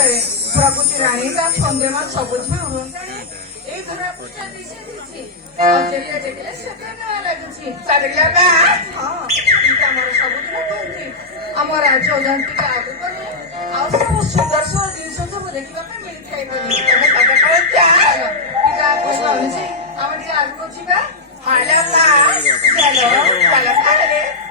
ସତରେ ପ୍ରକୃତି ରାଣୀ ତା ସନ୍ଦେହ ସବୁ ଝିଅ ହୁଅନ୍ତାଣି ଏଇ ଧରା ପୃଷ୍ଠା ଦେଇଛି ଯେତେ ଦେଖିଲେ ସେତେ ନୂଆ ଲାଗୁଛି ଚାଲିଲା ବା ହଁ କିନ୍ତୁ ଆମର ସବୁଦିନ କୁହନ୍ତି ଆମ ରାଜ୍ୟ ଅଜାନ୍ତିକ ଆଗକୁ ଗଲେ ଆଉ ସବୁ ସୁନ୍ଦର ସୁନ୍ଦର ଜିନିଷ ସବୁ ଦେଖିବା ପାଇଁ ମିଳିଥାଏ ବୋଲି ତମେ ତମେ କଣ ଚାଲ ଟିକେ ଆଗକୁ ଅନୁଯାୟୀ ଆମେ ଟିକେ ଆଗକୁ ଯିବା ଚାଲ ଚାଲ ଚାଲ